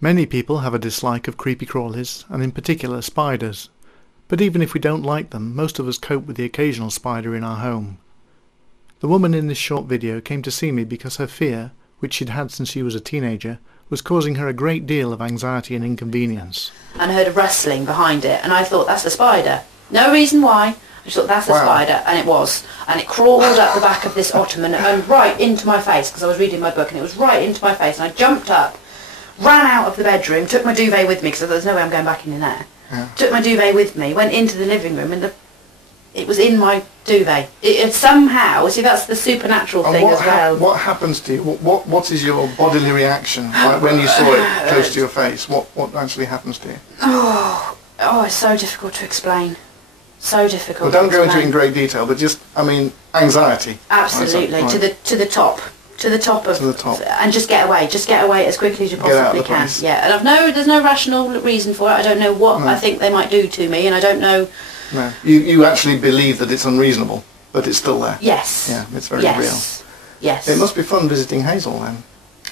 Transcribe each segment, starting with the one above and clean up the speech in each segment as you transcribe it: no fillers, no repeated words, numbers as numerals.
Many people have a dislike of creepy crawlies, and in particular spiders. But even if we don't like them, most of us cope with the occasional spider in our home. The woman in this short video came to see me because her fear, which she'd had since she was a teenager, was causing her a great deal of anxiety and inconvenience. And I heard a rustling behind it, and I thought, that's a spider. No reason why. I just thought, that's a spider, and it was. And it crawled up the back of this ottoman and right into my face, because I was reading my book, and it was right into my face, and I jumped up, ran out of the bedroom, took my duvet with me, because there's no way I'm going back in there. Yeah. Took my duvet with me, went into the living room, and it was in my duvet. It somehow, see, that's the supernatural thing as well. What happens to you? What is your bodily reaction like when you saw it close to your face? What actually happens to you? Oh, it's so difficult to explain. So difficult. Well, don't go into it in great detail, but just, I mean, anxiety. Absolutely, right. to the top. To the top, and just get away as quickly as you possibly can. Yeah, and there's no rational reason for it. I don't know what I think they might do to me, and I don't know. No, you actually believe that it's unreasonable, but it's still there. Yes. Yeah, it's very real. Yes. It must be fun visiting Hazel then.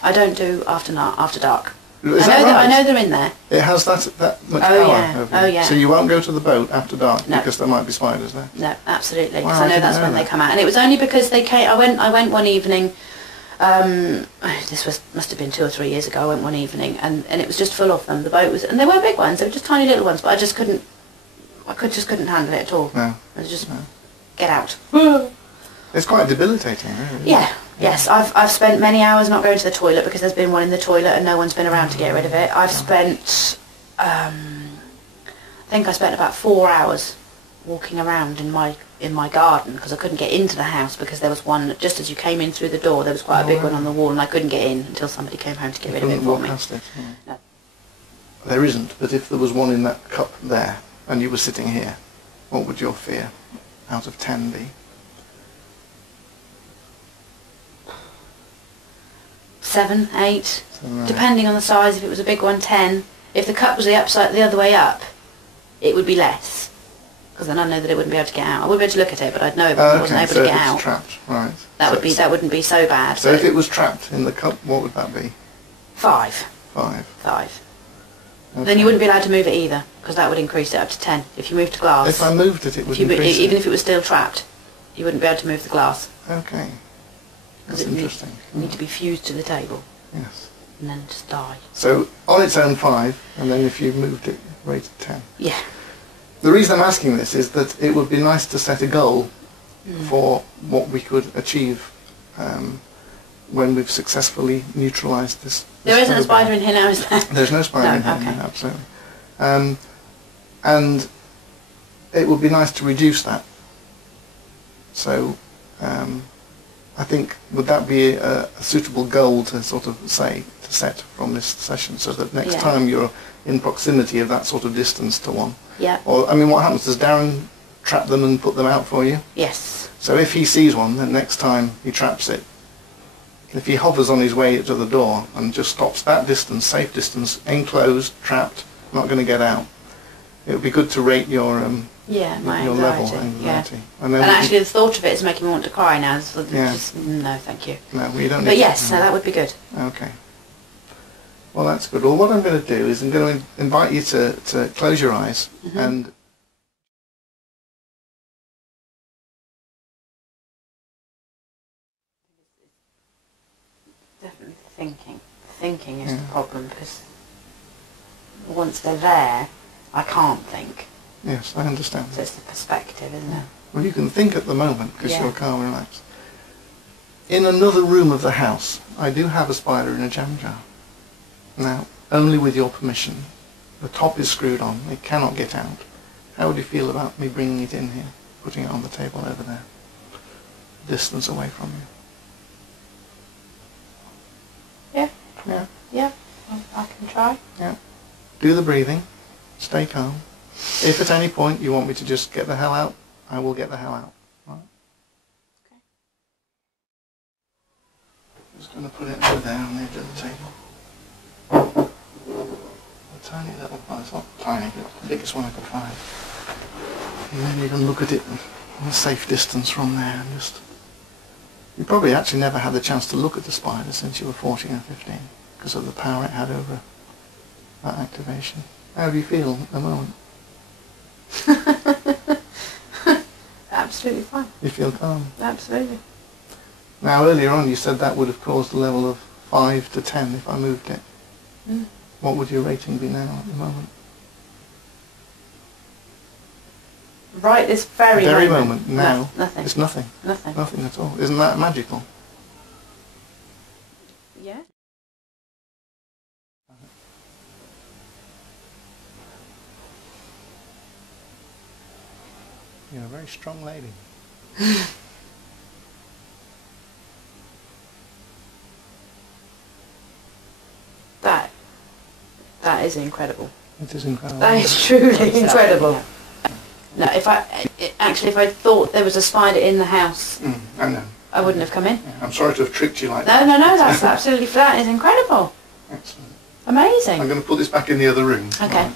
I don't do after dark. I know they're in there. It has that much power over you. So you won't go to the boat after dark because there might be spiders there. No, absolutely. Because I know that's when they come out, and it was only because they came. I went one evening. Must have been 2 or 3 years ago. I went one evening, and it was just full of them. The boat was, and they weren't big ones. They were just tiny little ones. But I just couldn't handle it at all. No. I was just get out. It's quite debilitating, really. Yeah. Yes. I've spent many hours not going to the toilet because there's been one in the toilet and no one's been around to get rid of it. I've spent, I think I spent about 4 hours walking around in my garden because I couldn't get into the house because there was one just as you came in through the door. There was quite a big one on the wall, and I couldn't get in until somebody came home to get rid of it for me. Past it, No. There isn't, but if there was one in that cup there and you were sitting here, what would your fear out of 10 be? 7, 8, depending on the size. If it was a big one, 10. If the cup was the other way up, it would be less. Because then I know that it wouldn't be able to get out. I wouldn't be able to look at it, but I'd know if it wasn't able to get out. Trapped, right. That wouldn't be so bad. So if it was trapped in the cup, what would that be? 5. 5. Okay. Then you wouldn't be allowed to move it either, because that would increase it up to 10. If you moved the glass. If I moved it, it would increase even if it was still trapped, you wouldn't be able to move the glass. Okay. That's interesting. It need to be fused to the table. Yes. And then just die. So on its own 5, and then if you moved it, rated 10. Yeah. The reason I'm asking this is that it would be nice to set a goal for what we could achieve when we've successfully neutralised this. There isn't a spider in here now, is there? There's no spider in here, absolutely. And it would be nice to reduce that. So I think, would that be a suitable goal to sort of set from this session, so that next time you're in proximity of that sort of distance to one? Yeah. Or, I mean, what happens? Does Darren trap them and put them out for you? Yes. So if he sees one, then next time he traps it, if he hovers on his way to the door and just stops that distance, safe distance, enclosed, trapped, not going to get out, it would be good to rate your my your anxiety, level of anxiety. Yeah. And actually the thought of it is making me want to cry now. So just, no, thank you. No, we don't. But yes, no, that would be good. Okay. Well, that's good. Well, what I'm going to do is I'm going to invite you to close your eyes and definitely thinking. Thinking is the problem, because once they're there, I can't think. Yes, I understand. So it's the perspective, isn't it? Well, you can think at the moment because you're calm and relaxed. In another room of the house, I do have a spider in a jam jar. Now, only with your permission. The top is screwed on. It cannot get out. How would you feel about me bringing it in here, putting it on the table over there, distance away from you? Yeah. Yeah. Yeah. I can try. Yeah. Do the breathing. Stay calm. If at any point you want me to just get the hell out, I will get the hell out. Right? Okay. Just going to put it over there on the edge of the table. A tiny little, well, it's not tiny, but the biggest one I could find. And then you can look at it from a safe distance from there and just... You probably actually never had the chance to look at the spider since you were 14 or 15 because of the power it had over that activation. How do you feel at the moment? Absolutely fine. You feel calm? Absolutely. Now earlier on you said that would have caused a level of 5 to 10 if I moved it. Mm. What would your rating be now at the moment? Right this very moment now. Nothing. It's nothing. Nothing. Nothing at all. Isn't that magical? Yeah. You're a very strong lady. That is incredible. It is incredible. That is truly incredible. No, if I thought there was a spider in the house, I know. I wouldn't have come in. Yeah, I'm sorry to have tricked you like that. No, that's absolutely, that is incredible. Excellent. Amazing. I'm going to put this back in the other room. Okay. Right.